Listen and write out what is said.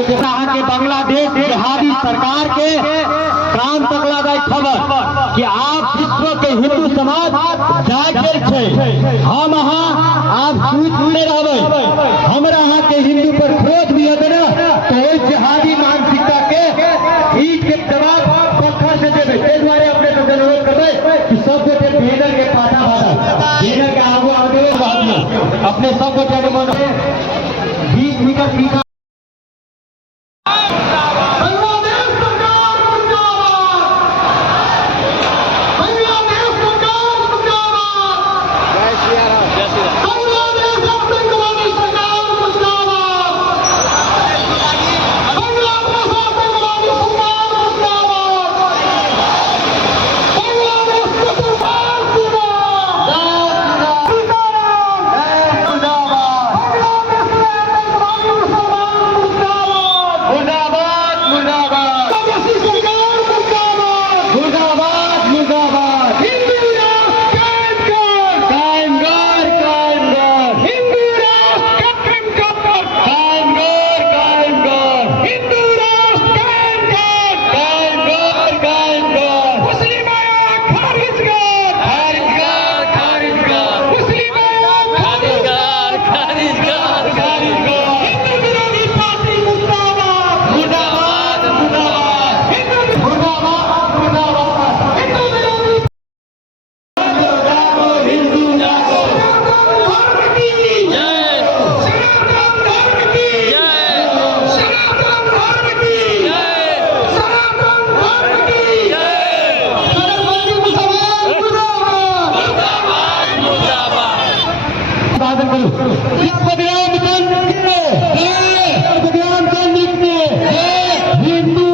बांग्लादेश जिहादी सरकार के कान तक लगा खबर कि आप विश्व के हिंदू समाज जागल छे हम अहाँ आप सुनते रहबे हमरा अहाँ के हिंदू पर क्रोध भी होते ना तो ओइ जिहादी मानसिकता के ईट के जवाब पत्थर से देबे। ते द्वारे अपने से अनुरोध करबे कि सब गोटे भेदर के पाछा भागा भेदर के आगू आगे अपने सब गोटे के मन में 20 मीटर की हिंदू